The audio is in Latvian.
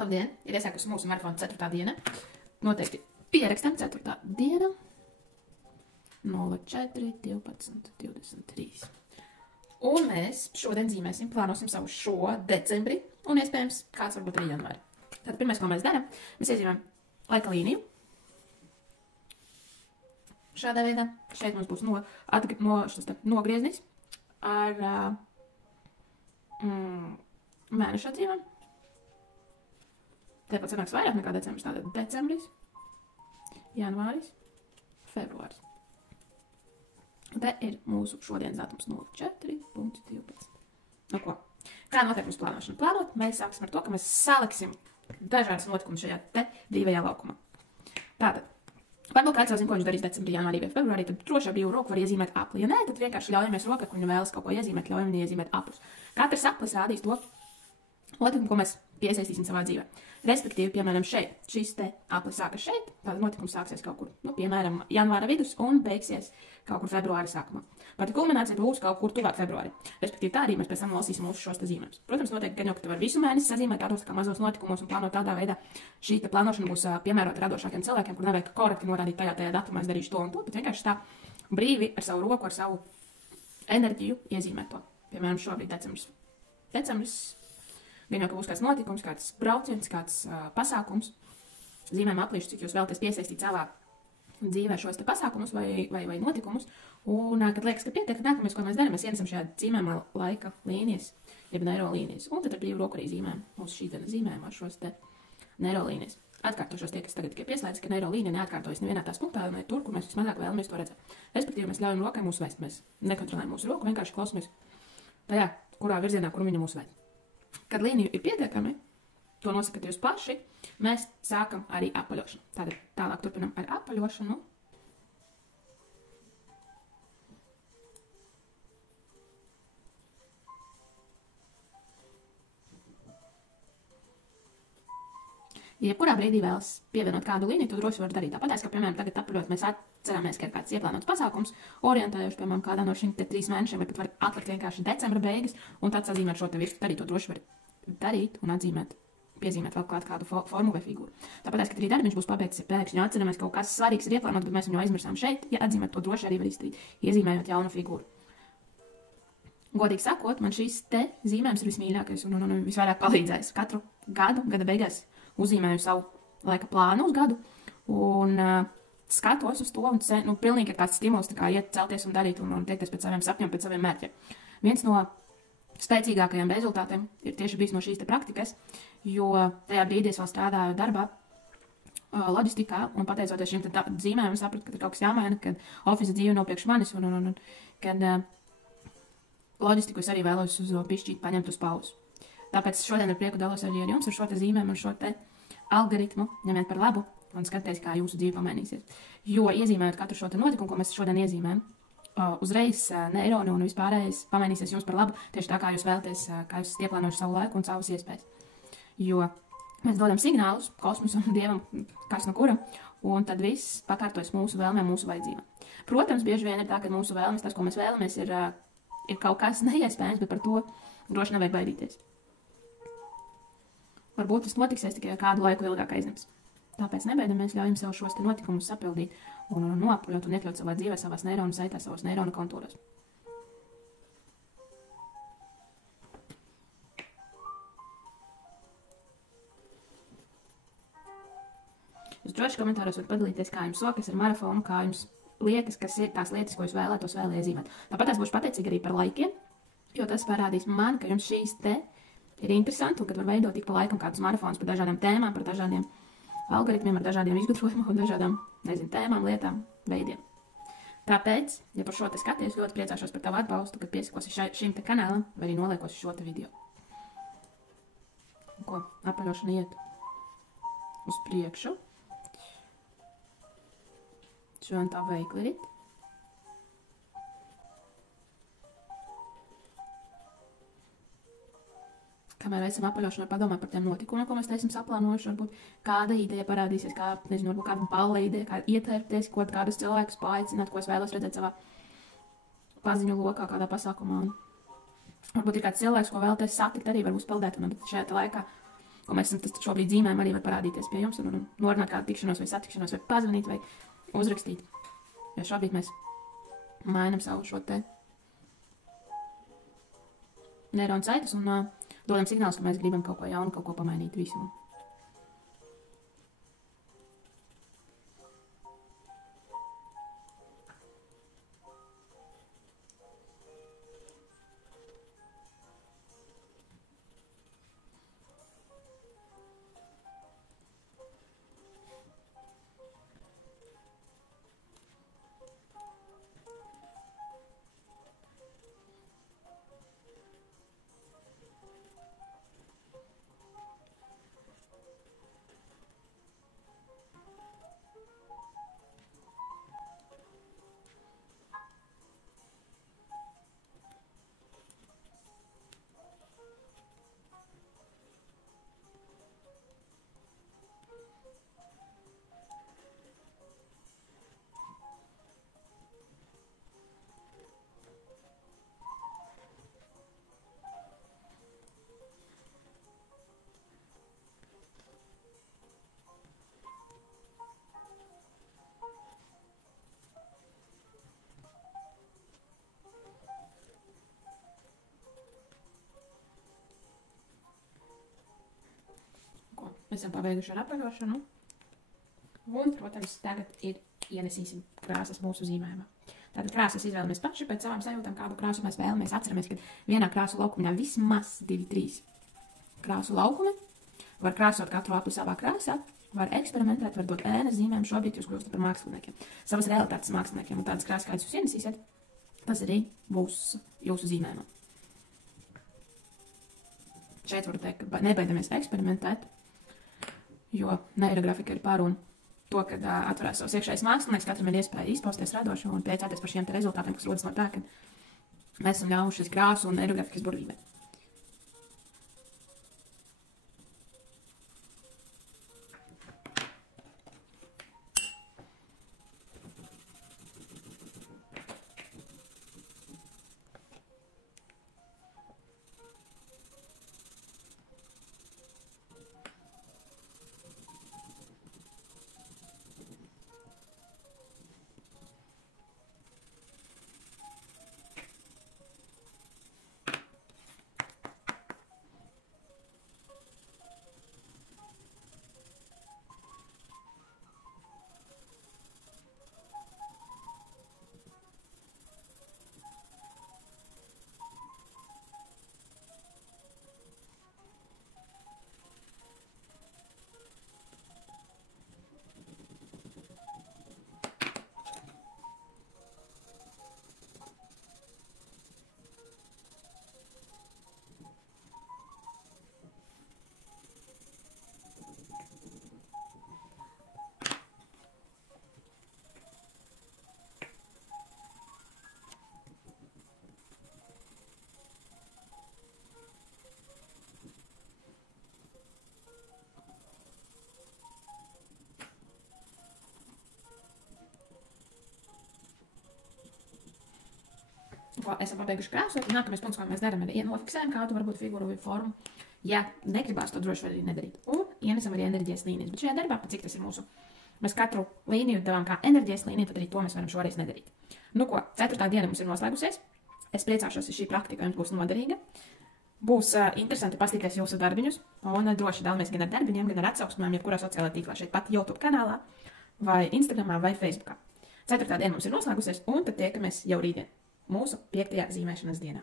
Labdien! Ir iesākusi mūsu maratona 4. diena. Noteikti pierakstam 4. diena. 04, 12, 23. Un mēs šodien zīmēsim, plānosim savu šo decembri un iespējams kāds varbūt arī janvāri. Tātad pirmais, ko mēs darām, mēs iezīmējam laika līniju. Šādā veidā. Šeit mums būs nogrieznis ar mēnešu atzīmēm. Tāpat sanāks vairāk nekā decembris. Tātad decembris, janvāris, februāris. Te ir mūsu šodienas datums 04.12. Nu ko? Kā notiek mūsu plānošana? Plānot, mēs sāksim ar to, ka mēs saliksim dažādas notikumus šajā te brīvajā laukumā. Tātad, varbūt kāds jau zina, ko viņš darīs decembrī, janvārī vai februārī, tad droši ar brīvu roku var iezīmēt apli. Ja nē, tad vienkārši ļaujamies rokai, kur viņa vēlas kaut ko iezīmēt, ļaujam viņai iezīmēt aplus. Katrs aplis rādīs to notikumu, ko mēs piesaistīsim savā dzīvē. Respektīvi, piemēram, šeit, šis te aplis sākas šeit, tātad notikums sāksies kaut kur, piemēram, janvāra vidus un beigsies kaut kur februāra sākumā. Pati kulminācija būs kaut kur tuvāk februāri. Respektīvi, tā arī mēs pēc tam lasīsim mūsu šos te zīmējumus. Protams, noteikti, ka tu vari visu mēnesi sazīmēt tādos kā mazos notikumos un plānot tādā veidā. Šī te plānošana būs piemērota radošākiem cilvēkiem, kur nevajag korekti norādīt tajā datumā es darīšu to un to, bet vienkārši tā brīvi ar savu roku, ar savu enerģiju iezīmēt to. Piemēram, šobrīd decembris. Gan jau, ka būs kāds notikums, kāds brauciens, kāds pasākums. Zīmēm aplīšu, cik jūs vēlaties piesaistīt savā dzīvē šos te pasākumus vai notikumus. Un, kad liekas, ka pietiek, nākamais, ko mēs darām, mēs ienesam šajā zīmēmā laika līnijas, jeb neiro līnijas. Un tad ar brīvu roku arī zīmējam mūsu šī diena zīmējumā šos te neiro līnijas. Atkārtošos tie, kas tagad tikai pieslēdz, ka neiro līnija neatkārtojas nevienā tās punktā, un tur, kur mēs vismazāk vēlamies to redzēt. Respektīvi, mēs ļaujam rokai mūs vest. Mēs nekontrolējam mūsu roku, vienkārši klausamies tajā, kurā virzienā, kur viņa mūs ved. Kad līnija ir pietiekami, to nosakat jūs paši, mēs sākam arī apaļošanu. Tātad tālāk turpinam ar apaļošanu. Jebkurā brīdī vēlas pievienot kādu līniju, tu droši vari darīt tāpatās, ka, piemēram, tagad apaļot mēs atceramies, ka ir kāds ieplānots pasākums, orientējuši, piemēram, kādā no šiem 3 mēnešiem, vai pat var atlikt vienkārši decembra beigas, un tad sazīmēt šo te virsmu. Arī to droši var darīt un atzīmēt, piezīmēt vēl klāt kādu formu vai figūru. Tāpēc, kad arī darbiņš būs pabeigts, ja pēkšņi atceramies, kaut kas svarīgs ir ieplānots, bet mēs viņu aizmirsām šeit, ja atzīmēt to droši arī var izdarīt, iezīmējot jaunu figūru. Godīgi sakot, man šīs te zīmējums ir vismīļākais un visvairāk palīdzējis. Katru gadu, gada beigās uzzīmēju savu laika plānu uz gadu un skatos uz to un pilnīgi ir kāds stimuls tā kā iet celties un darīt un tiekties pēc saviem sapņiem, pēc saviem mērķiem. Viens no spēcīgākajiem rezultātiem ir tieši bijis no šīs te praktikas, jo tajā brīdī es vēl strādāju darbā, loģistikā un pateicoties šim te zīmējumam sapratu, ka ir kaut kas jāmaina, kad ofisa dzīve nav priekš manis un kad loģistiku es arī vēlos uz pišķīt paņemt uz pauzu. Tāpēc šodien ar prieku dalos arī ar jums ar šo te zīmēm un šo te algoritmu, ņemiet par labu un skaties, kā jūsu dzīve pamainīsies. Jo iezīmējot katru šo te notikumu, ko mēs šodien iezīmējam, uzreiz neironi un vispārējais pamainīsies jums par labu, tieši tā kā jūs vēlaties, kā jūs ieplānojuši savu laiku un savas iespējas. Jo mēs dodam signālus kosmosam, dievam, kas no kura, un tad viss pakārtojas mūsu vēlmēm, mūsu vajadzībām. Protams, bieži vien ir tā, ka mūsu vēlmes, tas, ko mēs vēlamies, ir kaut kas neiespējams, bet par to droši nevajag baidīties. Varbūt tas notiksies tikai kādu laiku ilgāk aizņems. Tāpēc nebeidamies, ļaujam sev šos te notikumus sapildīt un noapaļot un iekļaut savā dzīvē, savās neironu saitēs, savos neironu kontūros. Jūs droši komentāros varat padalīties, kā jums sokas ar maratonu, kā jums liekas, kas ir tās lietas, ko jūs vēlētos vēl iezīmēt. Tāpat es būšu pateicīga arī par laikiem, jo tas parādīs man, ka jums šīs te ir interesanti, un kad var veidot tik pa laikam kādus marafonus par dažādām tēmām, par dažādiem algoritmiem, ar dažādiem izgudrojumiem un dažādām, tēmām, lietām, veidiem. Tāpēc, ja par šo te skaties, ļoti priecāšos par tavu atbalstu, kad piesakosi šim te kanālam, vai arī noliekosi šo te video. Ko, apaļošana iet uz priekšu. Šodien tā veikli rit. Kamēr veicam apaļošanu, var padomāt par tiem notikumiem, ko mēs teiksim saplānojuši, varbūt kāda ideja parādīsies, varbūt kāda pala ideja, kā ietērpties, kādus cilvēkus paaicināt, ko es vēlos redzēt savā paziņu lokā, kādā pasākumā. Varbūt ir kāds cilvēks, ko vēlaties satikt arī, varbūt spēlēt, un šajā laikā ko mēs esam, tas šobrīd zīmēm arī var parādīties pie jums, un norunāt kādu tikšanos vai satikšanos, vai pazvanīt, vai uzrakstīt. Jo šobrīd mēs mainam savu šo te neironu saites un dodam signālus, ka mēs gribam kaut ko jaunu, kaut ko pamainīt visu. Mēs esam pabeiguši ar apaļošanu. Un, protams, tagad ienesīsim krāsas mūsu zīmējumā. Tātad krāsas izvēlamies paši pēc savām sajūtām, kādu krāsu mēs vēlamies. Atceramies, ka vienā krāsu laukumā vismaz 2-3 krāsu laukumi. Var krāsot katru apli savā krāsā, var eksperimentēt, var dot ēnas zīmēm. Šobrīd jūs kļūstat par māksliniekiem. Savas realitātes māksliniekiem. Un tādas krāsas, kādas jūs ienesīsiet, tas arī būs jūsu zīmējumā. Šeit varu teikt, ka nebaidamies eksperimentēt. Jo neirografika ir par un to, kad atverās savs iekšējais mākslinieks, katram ir iespēja izpausties radoši un priecāties par šiem te rezultātiem, kas rodas no tā, ka mēs esam ļaujušies krāsu un neirografikas burvībai. Esam pabeiguši krāsot, un nākamais punkts, ko mēs darām, ir nofiksējam kādu varbūt figūru vai formu. Ja negribās, to droši var arī nedarīt. Un ienesam arī enerģijas līnijas. Bet šajā darbā, cik tas ir mūsu, mēs katru līniju devām kā enerģijas līniju, tad arī to mēs varam šoreiz nedarīt. Nu ko, 4. diena mums ir noslēgusies. Es priecāšos, ja šī praktika jums būs noderīga. Būs interesanti paskatīties jūsu darbiņus, un droši dalāmies gan ar darbiņiem, gan ar atsauksmēm, jebkurā sociālajā tīklā šeit pat YouTube kanālā, vai Instagramā, vai Facebookā. 4. diena mums ir noslēgusies, un tad tiekamies jau rītdien. Mūsu 5. zīmēšanas dienā.